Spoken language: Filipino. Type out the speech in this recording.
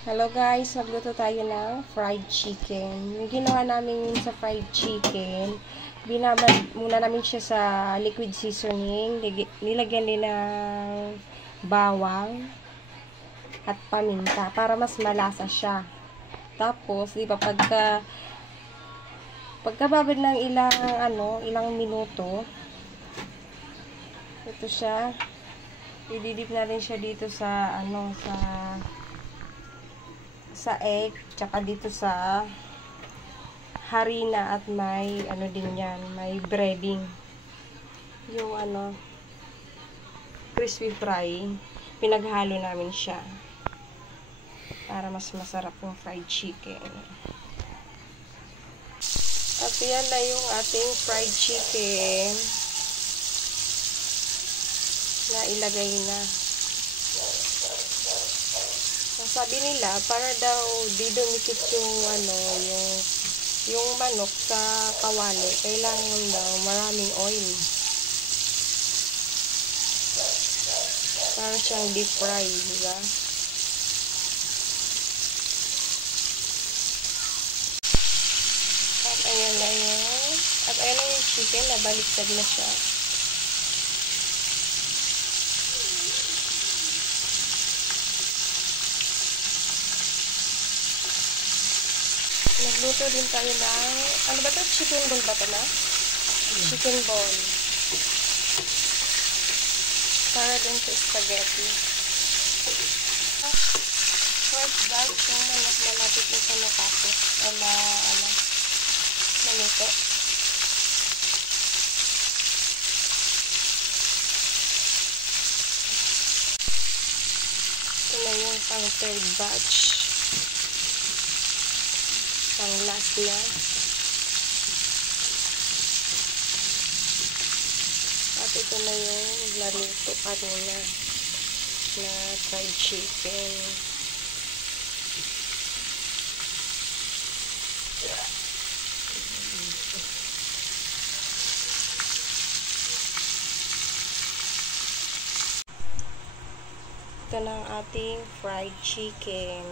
Hello guys, magluto tayo ng fried chicken. Yung ginawa namin sa fried chicken, binabad muna namin siya sa liquid seasoning. Nilagyan din ng bawang at paminta para mas malasa siya. Tapos, di ba, pagkababad ng ilang minuto, ito siya, ididip natin siya dito sa egg, tsaka dito sa harina at may din yan, may breading. Yung crispy fry, pinaghalo namin siya para mas masarap yung fried chicken. At yan na yung ating fried chicken na ilagay na. Sabi nila, para daw di dumikit yung manok sa kawali, kailangan daw maraming oil. Para siyang deep fry, diba? At ayan na yung chicken, nabaliktad na siya. Nagluto din tayo ng, ano ba ito? Chicken ball ba ito na? Chicken ball. Para din sa spaghetti. First batch yung manok malapit na sa matapos. Maluto. Ito na yung pang third batch. Pang last na. At ito na yung naluto kanina na fried chicken. Ito na ang ating fried chicken.